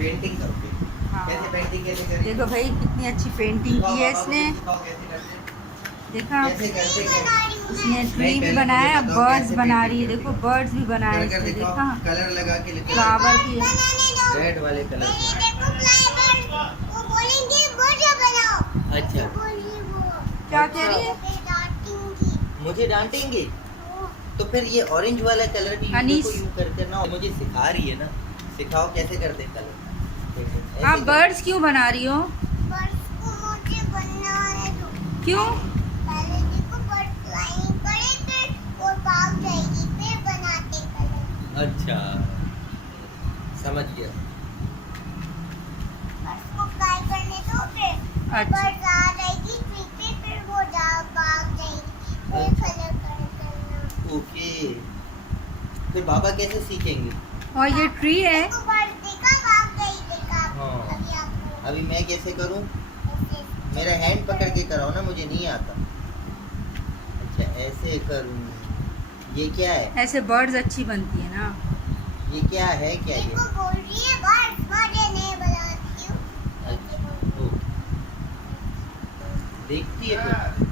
Painting करोगे? हाँ। कैसे पेंटिंग कैसे करें? देखो भाई कितनी अच्छी पेंटिंग की है इसने। देखा कैसे करते हैं? इसने ट्री नहीं, भी पहले बनाया मुझे है, बताओ बर्ड्स कैसे बना पेंटिंग रही है। करते देखो हो? बर्ड्स भी बनाए कर इसने। दिखाओ, देखा कलर लगा के लेके फ्लावर की है। रेड वाले कलर से। अच्छा, क्या कह रही है? मुझे डांटेंगे? तो फिर ये ऑरेंज वाला कलर भी अनीस। यूं करके ना मुझे सिखा रही है ना, सिखाओ कैसे करते हैं कलर। आप बर्ड्स क्यों बना रही हो? क्यों? अच्छा, समझ गया। अच्छा ओके, फिर बाबा कैसे सीखेंगे? और ये ट्री है। हाँ, अभी मैं कैसे करूं? मेरा हैंड पकड़ के कराओ ना, मुझे नहीं आता। अच्छा ऐसे करूं। ये क्या है? ऐसे बर्ड्स अच्छी बनती है ना। ये क्या है? क्या ये? अच्छा, ओ। देखती है फिर।